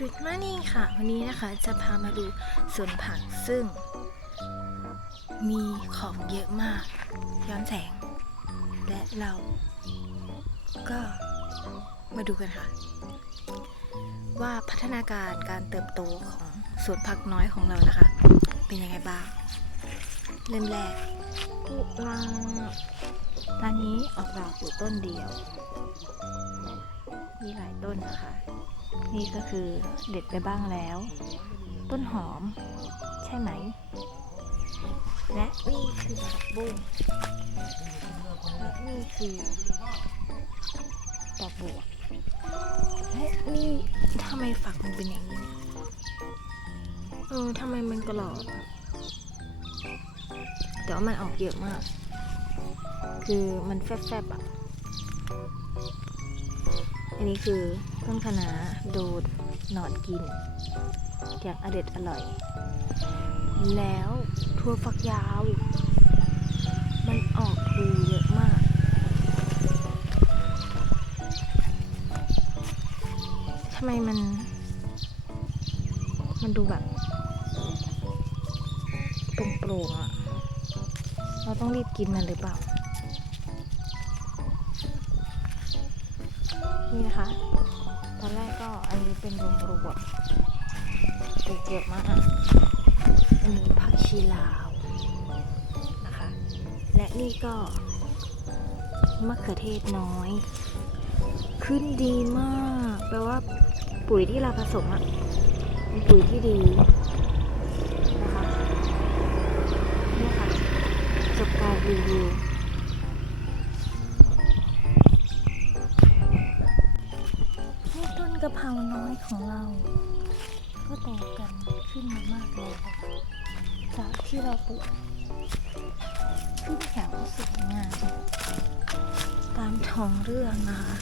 Good morning ค่ะ วันนี้นะคะจะพามาดูสวนผักซึ่ง มีของเยอะมาก ย้อนแสง และเราก็มาดูกันค่ะ ว่าพัฒนาการการเติบโตของสวนผักน้อยของเรานะคะ เป็นยังไงบ้าง เริ่มแรกกุหลาบร้านนี้ออกดอกอยู่ต้นเดียว มีหลายต้นนะคะ นี่ก็คือเด็ดไปบ้างแล้ว ต้นหอม ใช่ไหม และนี่คือผักบุ้งและนี่คือดอกบัวและนี่ทำไมฝักมันเป็นอย่างนี้เนี่ยเออทำไมมันกรอบอะแต่ว่ามันออกเยอะมาก คือมันแฟบๆอะ นนี้คือต้นคะน้าโดดหนอนกินอย่างอเด็ดอร่อย แล้วทั่วฝักยาว มันออกภูเยอะมาก ทำไมมัน มันดูแบบโปร่งๆอะ เราต้องรีบกินมันหรือเปล่า นี่นะคะ ตอนแรกก็อันนี้เป็นรวมรวมๆปลูกเยอะมากอันนี้ผักชีลาวนะคะ และนี่ก็มะเขือเทศน้อย ขึ้นดีมาก แปลว่าปุ๋ยที่เราผสมอะเป็นปุ๋ยที่ดีนะคะนี่ค่ะจบการรีวิว กะเพราน้อยของเรา ก็โตกันขึ้นมามากแล้วจากที่เราปลูกขึ้นแถวสวยงามตามท้องเรื่องนะคะ